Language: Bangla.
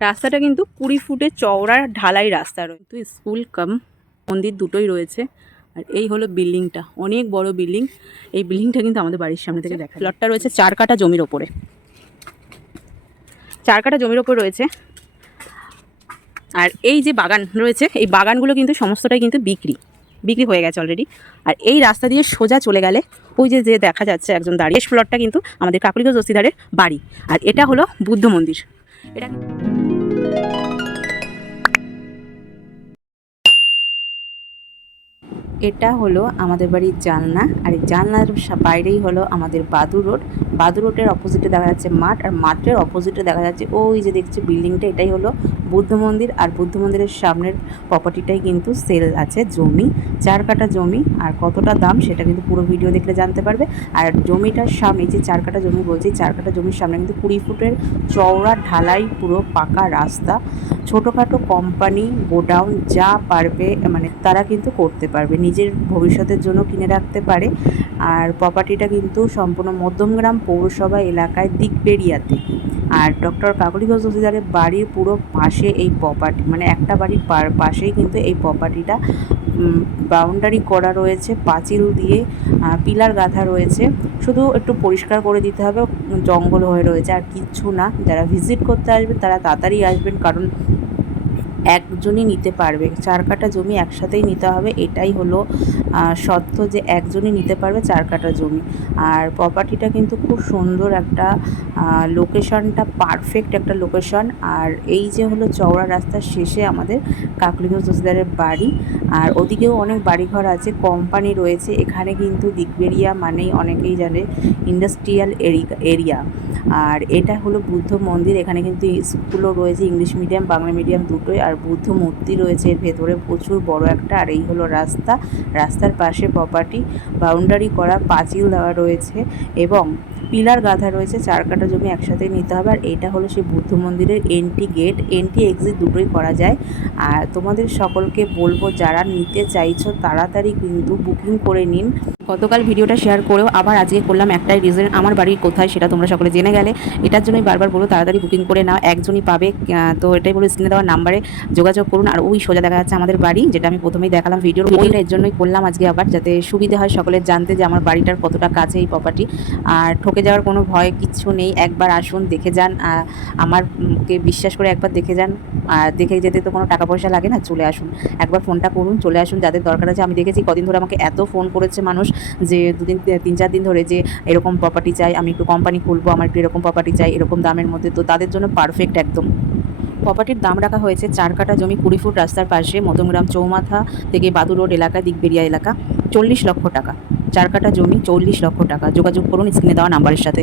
রাস্তাটা কিন্তু 20 ফুটের চওড়া ঢালাই রাস্তা রয়েছে, স্কুল কাম মন্দির দুটোই রয়েছে। আর এই হলো বিল্ডিংটা, অনেক বড় বিল্ডিং। এই বিল্ডিংটা কিন্তু আমাদের বাড়ির সামনে থেকে দেখা। প্লটটা রয়েছে 4 কাঠা জমির ওপরে, 4 কাঠা জমির ওপর রয়েছে। আর এই যে বাগান রয়েছে, এই বাগানগুলো কিন্তু সমস্তটাই কিন্তু বিক্রি হয়ে গেছে অলরেডি। আর এই রাস্তা দিয়ে সোজা চলে গেলে ওই যে দেখা যাচ্ছে একজন দাঁড়িয়ে, প্লটটা কিন্তু আমাদের কাকলিগঞ্জ দস্তিদারের বাড়ি। আর এটা হলো বুদ্ধ মন্দির। এটা এটা হলো আমাদের বাড়ির জানলা। আর এই জানলার বাইরেই হলো আমাদের বাদুর রোড। বাদুর রোডের অপোজিটে দেখা যাচ্ছে মাঠ, আর মাঠের অপোজিটে দেখা যাচ্ছে ওই যে দেখছে বিল্ডিংটা, এটাই হলো বুদ্ধ মন্দির। আর বুদ্ধ মন্দিরের সামনের প্রপার্টিটাই কিন্তু সেল আছে, জমি 4 কাঠা জমি। আর কতটা দাম সেটা কিন্তু পুরো ভিডিও দেখলে জানতে পারবে। আর জমিটার সামনে যে 4 কাঠা জমি বলছি, 4 কাঠা জমির সামনে কিন্তু 20 ফুটের চওড়া ঢালাই পুরো পাকা রাস্তা। ছোটোখাটো কোম্পানি, গোডাউন যা পারবে মানে তারা কিন্তু করতে পারবে, নিজের ভবিষ্যতের জন্য কিনে রাখতে পারে। আর প্রপার্টিটা কিন্তু সম্পূর্ণ মধ্যমগ্রাম পৌরসভা এলাকায় দিকবেরিয়াতে। আর ডক্টর কাকলিগঞ্জ দস্তিদারের বাড়ির পুরো পাশে এই প্রপার্টি, মানে একটা বাড়ির পাশেই কিন্তু এই প্রপার্টিটা বাউন্ডারি করা রয়েছে, পাঁচিল দিয়ে পিলার গাঁথা রয়েছে। শুধু একটু পরিষ্কার করে দিতে হবে, জঙ্গল হয়ে রয়েছে আর কিচ্ছু না। যারা ভিজিট করতে আসবেন তারা তাড়াতাড়ি আসবেন, কারণ একজনই নিতে পারবে। 4 কাঠা জমি একসাথেই নিতে হবে, এটাই হলো সত্য যে একজনই নিতে পারবে 4 কাঠা জমি। আর প্রপার্টিটা কিন্তু খুব সুন্দর একটা লোকেশনটা, পারফেক্ট একটা লোকেশন। আর এই যে হলো চওড়া রাস্তার শেষে আমাদের কাকলিগঞ্জ দস্তিদারের বাড়ি। আর ওদিকেও অনেক বাড়িঘর আছে, কোম্পানি রয়েছে। এখানে কিন্তু দিকবেরিয়া মানেই অনেকেই জানে ইন্ডাস্ট্রিয়াল এরিয়া। আর এটা হলো বুদ্ধ মন্দির। এখানে কিন্তু স্কুলও রয়েছে, ইংলিশ মিডিয়াম বাংলা মিডিয়াম দুটোই। আর বুদ্ধ মূর্তি রয়েছে এর ভেতরে প্রচুর বড় একটা। আর এই হলো রাস্তা, রাস্তার পাশে প্রপার্টি, বাউন্ডারি করা, পাঁচিল দেওয়া রয়েছে এবং পিলার গাঁথা রয়েছে। 4 কাঠা জমি একসাথে নিতে হবে। আর এইটা হলো সেই বুদ্ধ মন্দিরের এন্ট্রি গেট, এন্ট্রি এক্সিট দুটোই করা যায়। আর তোমাদের সকলকে বলবো যারা নিতে চাইছো তাড়াতাড়ি কিন্তু বুকিং করে নিন। গতকাল ভিডিওটা শেয়ার করেও আবার আজকে করলাম, একটাই রিজন, আমার বাড়ি কোথায় সেটা তোমরা সকলে জেনে গেলে। এটার জন্যই বারবার বলবো তাড়াতাড়ি বুকিং করে নাও, একজনই পাবে। তো এটাই বলে স্ক্রিনে দেওয়া নাম্বারে যোগাযোগ করুন। আর ওই সোজা দেখা যাচ্ছে আমাদের বাড়ি, যেটা আমি প্রথমেই দেখালাম ভিডিওর। ওইটা এর জন্যই করলাম আজকে আবার, যাতে সুবিধা হয় সকলের জানতে যে আমার বাড়িটার কতটা কাছে এই প্রপার্টি। আর ঠকে যাওয়ার কোনো ভয় কিচ্ছু নেই, একবার আসুন, দেখে যান। আমারকে বিশ্বাস করে একবার দেখে যান। আর দেখে যেতে তো কোনো টাকা পয়সা লাগে না, চলে আসুন একবার, ফোনটা করুন, চলে আসুন যাদের দরকার আছে। আমি দেখেছি কদিন ধরে আমাকে এত ফোন করেছে মানুষ যে 3-4 দিন ধরে যে এরকম প্রপার্টি চাই, আমি একটু কোম্পানি খুলবো, আমার একটু এরকম প্রপার্টি চাই, এরকম দামের মধ্যে। তো তাদের জন্য পারফেক্ট একদম। প্রপার্টির দাম রাখা হয়েছে 4 কাঠা জমি 20 ফুট রাস্তার পাশে, মধ্যমগ্রাম চৌমাথা থেকে বাদুর রোড এলাকা, দিকবেরিয়া এলাকা, 40 লক্ষ টাকা। 4 কাঠা জমি 40 লক্ষ টাকা। যোগাযোগ করুন স্ক্রিনে দেওয়া নাম্বারের সাথে।